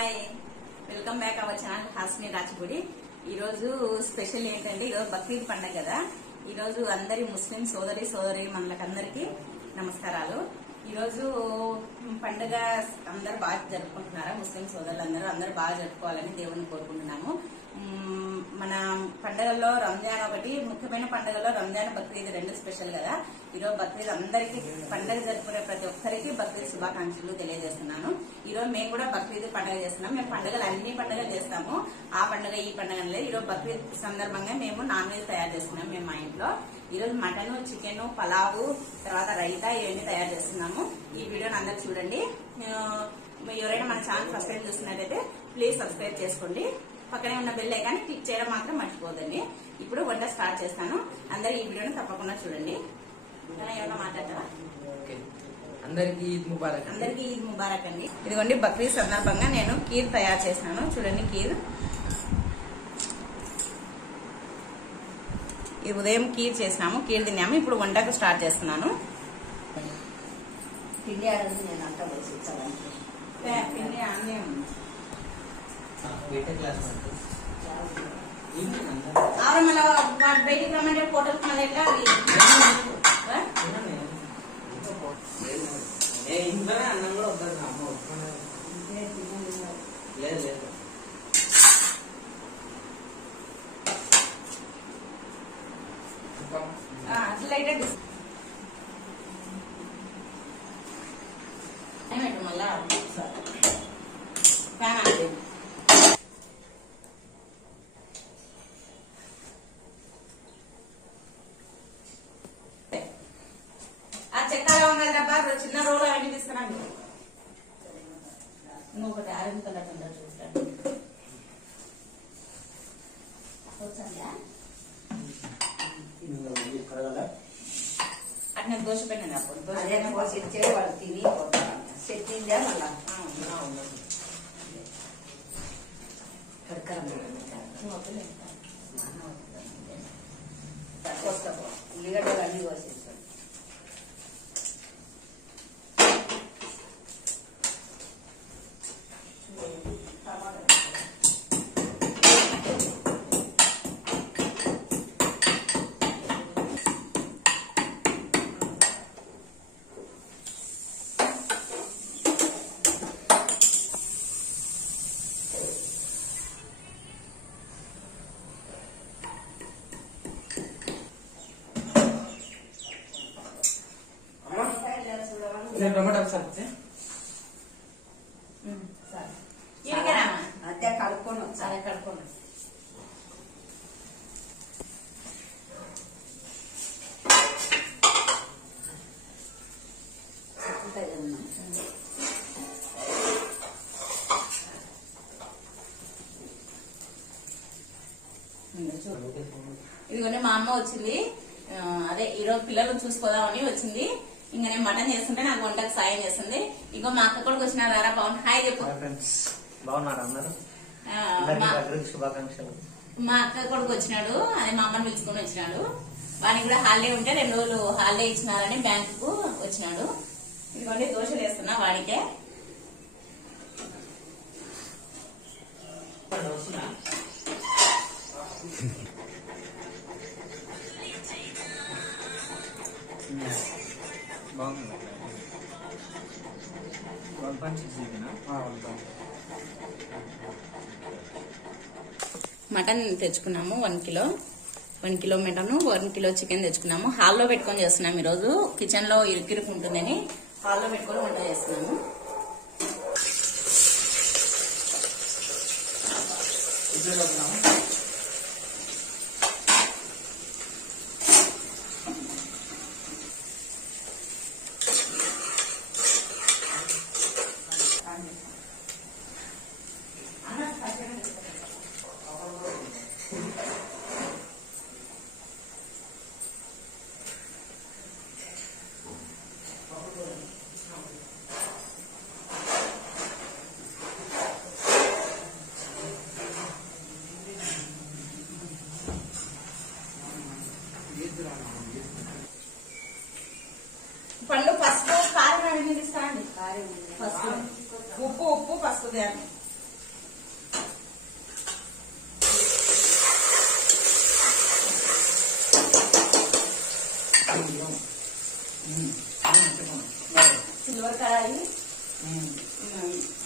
Hi, welcome back our channel హాస్ని రాచిపూడి. ఈ రోజు స్పెషల్ ఏంటంటే ఈ రోజు బక్రీద్ పండుగ కదా. ఈ రోజు అందరి ముస్లిం సోదరి మనలకందరికి నమస్కారాలు. ఈ రోజు పండుగ అందరు బాగా జరుపుకుంటున్నారా? ముస్లిం సోదరులందరూ అందరూ బాగా జరుపుకోవాలని దేవుని కోరుకుంటున్నాము. మన పండుగల్లో రంజాన్ ఒకటి ముఖ్యమైన పండుగల్లో రంజాన్ బక్రీద్ రెండు స్పెషల్ కదా. ఈరోజు బక్రీద్ అందరికి పండుగ జరుపుకునే ప్రతి ఒక్కరికి బక్రీద్ శుభాకాంక్షలు తెలియజేస్తున్నాను. ఈ రోజు మేము కూడా బక్రీద్ పండుగ చేస్తున్నాం. మేము పండుగలు అన్ని పండుగలు చేస్తాము. ఆ పండుగ ఈ పండుగ లేదు. ఈరోజు బక్రీద్ సందర్భంగా మేము నాన్ వెజ్ తయారు చేస్తున్నాం. మేము మా ఇంట్లో ఈరోజు మటన్, చికెన్, పలావు, తర్వాత రైతా ఇవన్నీ తయారు చేస్తున్నాము. ఈ వీడియోని అందరు చూడండి. ఎవరైనా మన ఛానల్ ఫస్ట్ టైం చూస్తున్నట్టయితే ప్లీజ్ సబ్స్క్రైబ్ చేసుకోండి. పక్కనే ఉన్న బెల్ ఐకాన్ క్లిక్ చేయడం మాత్రం మర్చిపోదండి. ఇప్పుడు వంట స్టార్ట్ చేస్తాను. అందరు ఈ వీడియోని తప్పకుండా చూడండి. ఏమన్నా మాట్లాడతారా? అందరికి ఈద్ ముబారక్. అందరికి ఈద్ ముబారక్ అండి. ఇదిగోండి బక్రీద్ సందర్భంగా నేను కీర్ తయారు చేస్తున్నాను. చూడండి కీర్. ఈ ఉదయం కీర్ చేసినాము, కీర్ తిన్నాము. ఇప్పుడు వంటకు స్టార్ట్ చేస్తున్నాను. పిండి నేను అంతా పోసి పిండి అన్నీ మళ్ళీ బయటికి రమ్మంటే ఫోటోలు మళ్ళీ ఎట్లా ఇంట్లోనే అన్నం కూడా వద్దు. అమ్మ లేదు లేదు. లైట్ మళ్ళా ఫ్యాన్ అంటే ఆ చెక్కగా ఉన్నది డబ్బా చిన్న రోలు అవన్నీ తీసుకురండి. ఇంకొకటి ఆరెంజ్ కలర్ ఉందా చూస్తాను. అట్లా దోశ పెట్టండి. అప్పుడు అదే పోసి ఇచ్చే వాళ్ళు తిని చెట్టిందే మళ్ళా ఉల్లిగడ్డలు అన్ని కోసిస్తాడు. టొమాటో సార్ అదే కడుక్కొని సరే కడుక్కోండి. ఇదిగోండి మా అమ్మ వచ్చింది. అదే ఈరోజు పిల్లలు చూసుకోదామని వచ్చింది. ఇంకా నేను మటన్ చేస్తుంటే నాకు వంటకు సాయం చేస్తుంది. ఇంకో మా అక్క కూడా వచ్చినారు. రారా పవన్, హాయ్ చెప్పు. బాగున్నారు అందరూ. శుభాకాంక్షలు. మా అక్క కొడుకు వచ్చినాడు. అదే మా అమ్మని పిలుచుకొని వచ్చినాడు. వానికి కూడా హాలిడే ఉంటే 2 రోజులు హాలిడే ఇచ్చినారని బ్యాంక్ కు వచ్చినాడు. ఇదిగోండి దోశలు వేస్తున్నా వాడికే. మటన్ తెచ్చుకున్నాము 1 kilo. 1 kilo mutton, 1 kilo chicken తెచ్చుకున్నాము. హాల్లో పెట్టుకొని చేస్తున్నాము. ఈరోజు కిచెన్ లో ఇరుకిరుకు ఉంటుందని హాల్లో పెట్టుకొని వంట చేస్తున్నాము. పండు పసుపు కారం అవన్నీ తీసుకోండి. పసుపు ఉప్పు పసుపు తేండి.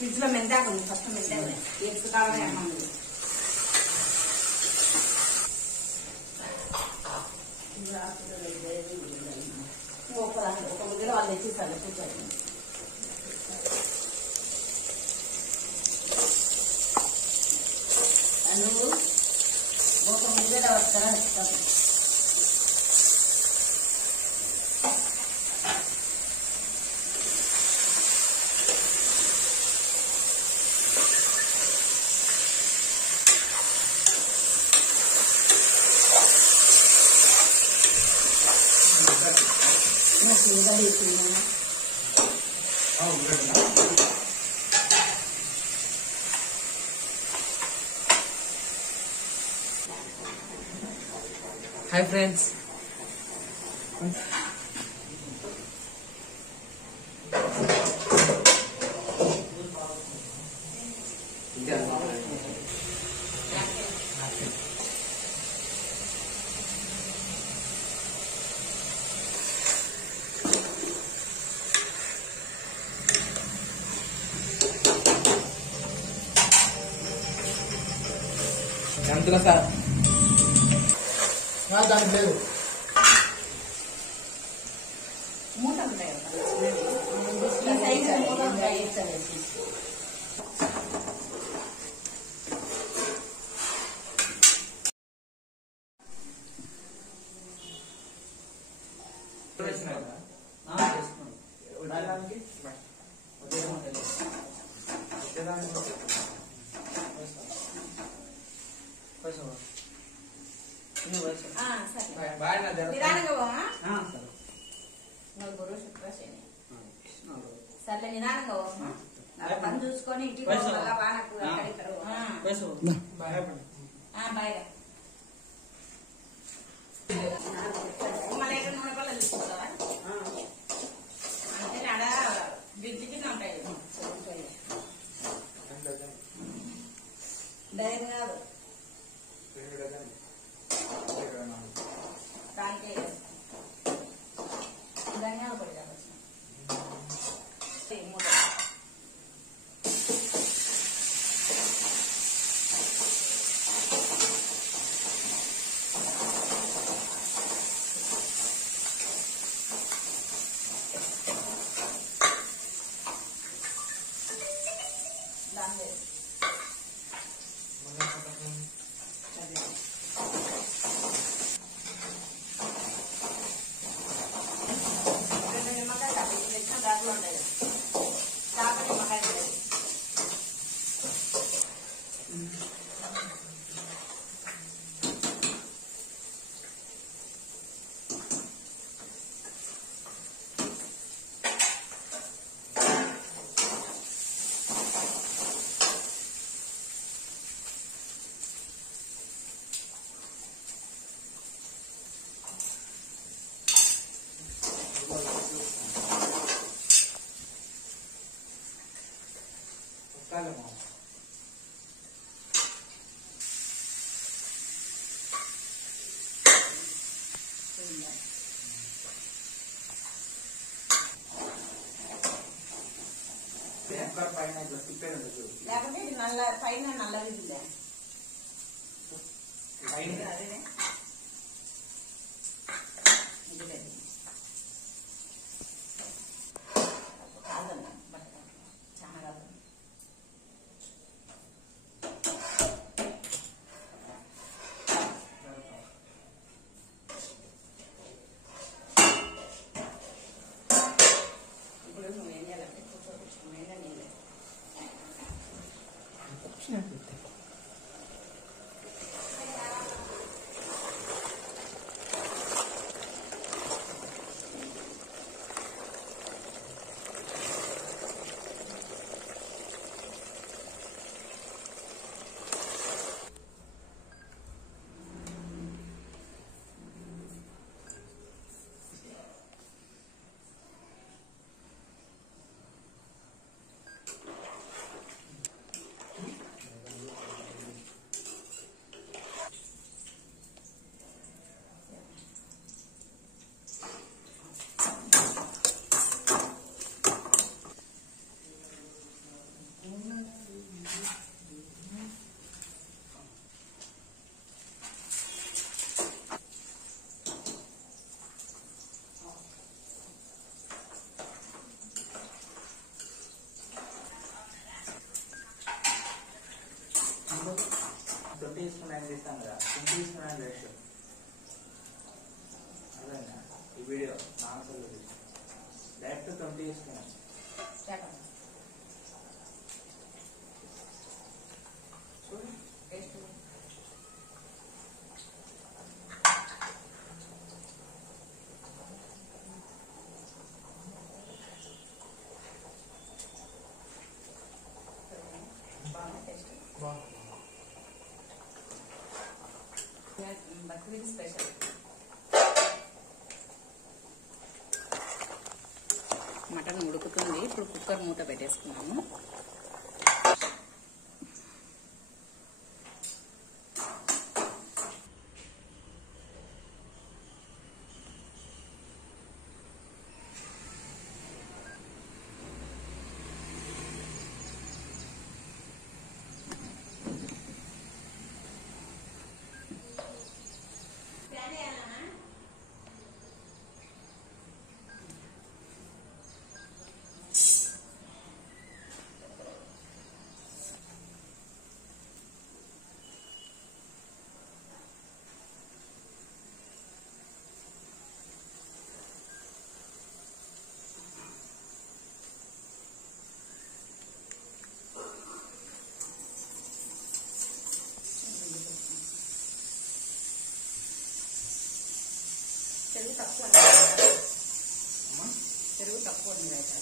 ఫ్రిడ్జ్ లో మెంతాకు ఉంది, ఫస్ట్ మెంతాకు ఎత్తు కాలం ఏమన్నా ఒక ముద్ర వాళ్ళు తెచ్చిస్తారు కూర్చోండి. నువ్వు ఒక ముద్ర వస్తారా ఇస్తాను. హాయ్ ఫ్రెండ్స్, ఎంతలో సార్ దానికి లేదు. మూట ఉంటాయి ఈ సైజు మూట ఉంటాయి. నిదానంగా పోమా, గురు శుక్ర శని. సర్లే నిదానంగా పోమా, పని చూసుకొని ఇంటికి పోవాలా వానకు అక్కడిక్కడ. బాయ్ మళ్ళీ నూనె పళ్ళు తీసుకుంటావా? అంటే ఆడ బిజ్జికి ఉంటాయి. డైరీ కాదు దానికి ధనియాల పొడి కావచ్చు. దాని లేకపోతే ఇది నల్ల పైన నల్లది ఉందా? అదే కాదన్నా బట్ట చాలా కాదు. ఇప్పుడు నువ్వు ఏం చేయాలంటే కూర్చోబెట్టుకున్నా నీళ్ళు 20:9 తీస్తాం కదా, 20:9 రేషియో అదేనా ఈ వీడియో ఆన్సర్లో డైరెక్ట్ 20:9. బక్రీద్ స్పెషల్ మటన్ ఉడుకుతుంది. ఇప్పుడు కుక్కర్ మూత పెట్టేసుకున్నాము. పెరుగు తక్కువ పెరుగు తక్కువ ఉంది అయితే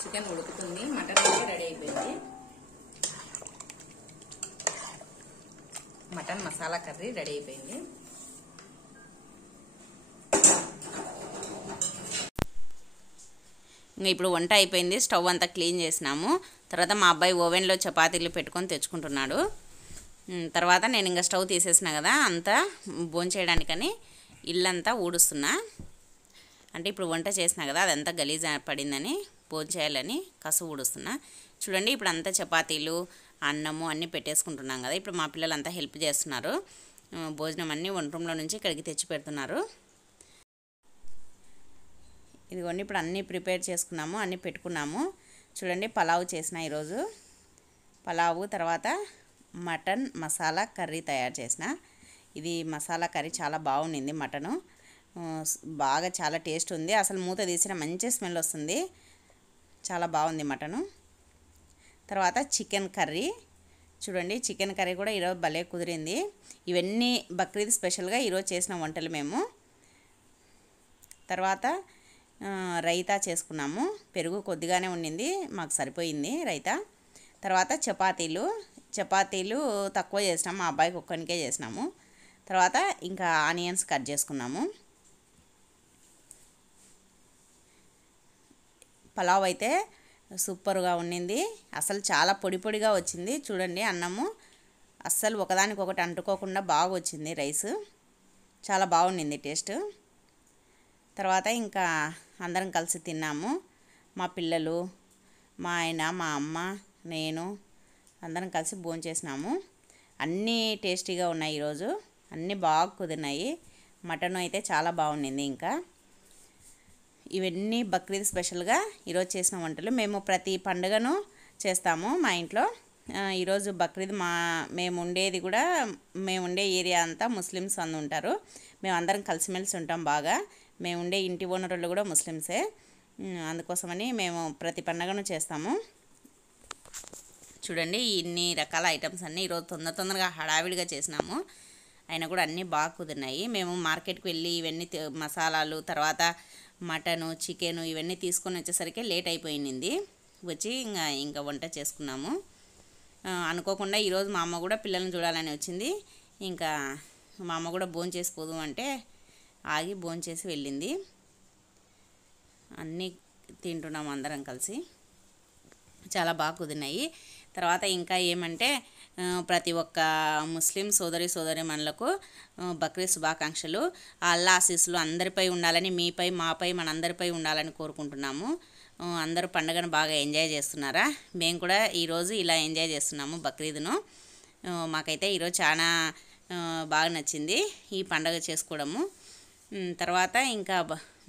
చికెన్ ఉడుకుతుంది. మటన్ కూడా రెడీ అయిపోయింది. మటన్ మసాలా కర్రీ రెడీ అయిపోయింది. ఇంకా ఇప్పుడు వంట అయిపోయింది. స్టవ్ అంతా క్లీన్ చేసినాము. తర్వాత మా అబ్బాయి ఓవెన్లో చపాతీలు పెట్టుకొని తెచ్చుకుంటున్నాడు. తర్వాత నేను ఇంకా స్టవ్ తీసేసిన కదా, అంతా భోంచేయడానికని ఇల్లంతా ఊడుస్తున్నా. అంటే ఇప్పుడు వంట చేసినా కదా, అదంతా గలీజ్ పడిందని భోంచేయాలని కసు ఊడుస్తున్నా. చూడండి, ఇప్పుడు అంతా చపాతీలు అన్నము అన్నీ పెట్టేసుకుంటున్నాం కదా. ఇప్పుడు మా పిల్లలు అంతా హెల్ప్ చేస్తున్నారు. భోజనం అన్నీ వంట రూమ్లో నుంచి ఇక్కడికి తెచ్చి పెడుతున్నారు. ఇదిగోండి, ఇప్పుడు అన్నీ ప్రిపేర్ చేసుకున్నాము, అన్నీ పెట్టుకున్నాము. చూడండి, పలావ్ చేసిన ఈరోజు. పలావు తర్వాత మటన్ మసాలా కర్రీ తయారు చేసిన. ఇది మసాలా కర్రీ చాలా బాగుండింది. మటను బాగా చాలా టేస్ట్ ఉంది. అసలు మూత తీసిన మంచి స్మెల్ వస్తుంది. చాలా బాగుంది మటను. తర్వాత చికెన్ కర్రీ. చూడండి, చికెన్ కర్రీ కూడా ఈరోజు భలే కుదిరింది. ఇవన్నీ బక్రీద్ స్పెషల్గా ఈరోజు చేసిన వంటలు మేము. తర్వాత రైతా చేసుకున్నాము. పెరుగు కొద్దిగానే ఉండింది, మాకు సరిపోయింది రైతా. తర్వాత చపాతీలు తక్కువ చేసినాము, మా అబ్బాయికి ఒక్కనికే చేసినాము. తర్వాత ఇంకా ఆనియన్స్ కట్ చేసుకున్నాము. పలావ్ అయితే సూపర్గా ఉండింది. అసలు చాలా పొడి పొడిగా వచ్చింది. చూడండి, అన్నము అస్సలు ఒకదానికొకటి అంటుకోకుండా బాగా వచ్చింది. రైస్ చాలా బాగుండింది టేస్ట్. తర్వాత ఇంకా అందరం కలిసి తిన్నాము. మా పిల్లలు, మా ఆయన, మా అమ్మ, నేను అందరం కలిసి భోంచేసినాము. అన్నీ టేస్టీగా ఉన్నాయి ఈరోజు, అన్నీ బాగా కుదిరినాయి. మటన్ అయితే చాలా బాగుండింది. ఇంకా ఇవన్నీ బక్రీద్ స్పెషల్గా ఈరోజు చేసిన వంటలు. మేము ప్రతి పండుగను చేస్తాము మా ఇంట్లో. ఈరోజు బక్రీద్ మేము ఉండే ఏరియా అంతా ముస్లిమ్స్ అందరూ ఉంటారు. మేము అందరం కలిసిమెలిసి ఉంటాం బాగా. మేము ఉండే ఇంటి ఓనర్లు కూడా ముస్లిమ్సే. అందుకోసమని మేము ప్రతి పండుగను చేస్తాము. చూడండి ఇన్ని రకాల ఐటమ్స్ అన్నీ ఈరోజు తొందరగా హడావిడిగా చేసినాము. అయినా కూడా అన్నీ బాగా కుదిరినాయి. మేము మార్కెట్కి వెళ్ళి ఇవన్నీ మసాలాలు, తర్వాత మటను, చికెను ఇవన్నీ తీసుకొని వచ్చేసరికి లేట్ అయిపోయింది. వచ్చి ఇంకా వంట చేసుకున్నాము. అనుకోకుండా ఈరోజు మా అమ్మ కూడా పిల్లల్ని చూడాలని వచ్చింది. ఇంకా మా అమ్మ కూడా భోంచేసిపోదు అంటే ఆగి భోంచేసి వెళ్ళింది. అన్నీ తింటున్నాము అందరం కలిసి. చాలా బాగా కుదిరినాయి. తర్వాత ఇంకా ఏమంటే ప్రతి ఒక్క ముస్లిం సోదరీమణులకు బక్రీద్ శుభాకాంక్షలు. అల్లా ఆశీస్సులు అందరిపై ఉండాలని, మీపై, మాపై, మనందరిపై ఉండాలని కోరుకుంటున్నాము. అందరూ పండుగను బాగా ఎంజాయ్ చేస్తున్నారా? మేము కూడా ఈరోజు ఇలా ఎంజాయ్ చేస్తున్నాము బక్రీద్ను. మాకైతే ఈరోజు చాలా బాగా నచ్చింది ఈ పండుగ చేసుకోవడము. తర్వాత ఇంకా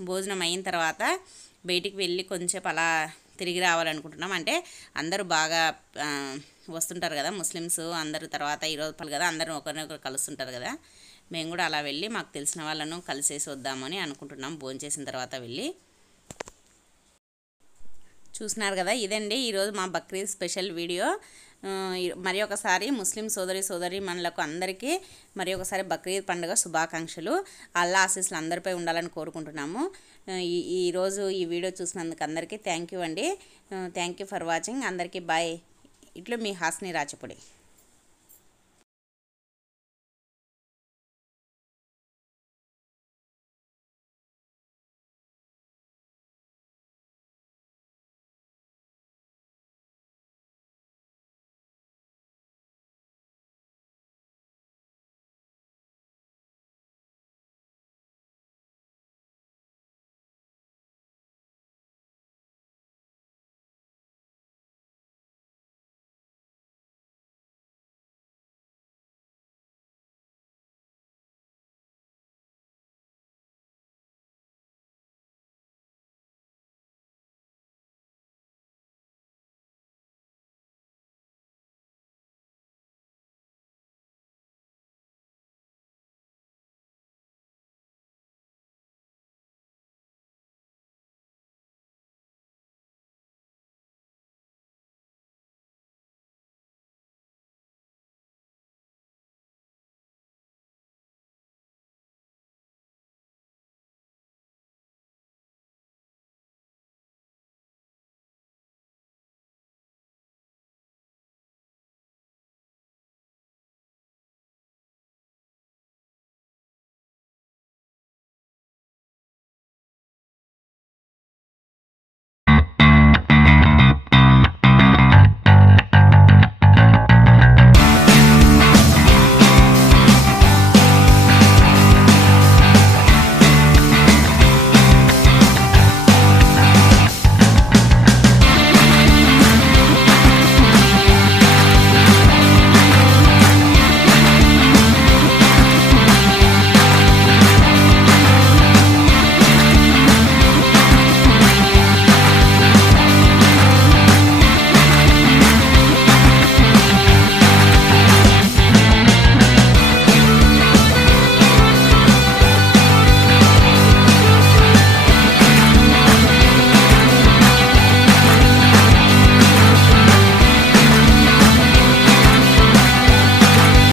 భోజనం అయిన తర్వాత బయటికి వెళ్ళి కొంచెంసేపు అలా తిరిగి రావాలనుకుంటున్నాం. అంటే అందరూ బాగా వస్తుంటారు కదా ముస్లిమ్స్ అందరూ. తర్వాత ఈరోజు కదా అందరూ ఒకరినొకరు కలుస్తుంటారు కదా. మేము కూడా అలా వెళ్ళి మాకు తెలిసిన వాళ్ళను కలిసేసి వద్దామని అనుకుంటున్నాం భోంచేసిన తర్వాత వెళ్ళి. చూస్తున్నారు కదా, ఇదండి ఈరోజు మా బక్రీద్ స్పెషల్ వీడియో. మరి ఒకసారి ముస్లిం సోదరీమణులకు అందరికీ మరి ఒకసారి బక్రీద్ పండుగ శుభాకాంక్షలు. అల్లా ఆశీస్సులు అందరిపై ఉండాలని కోరుకుంటున్నాము. ఈరోజు ఈ వీడియో చూసినందుకు అందరికీ థ్యాంక్ యూ అండి. Thank you for watching. అందరికీ బాయ్. ఇట్లు మీ హాస్ని రాచపూడి.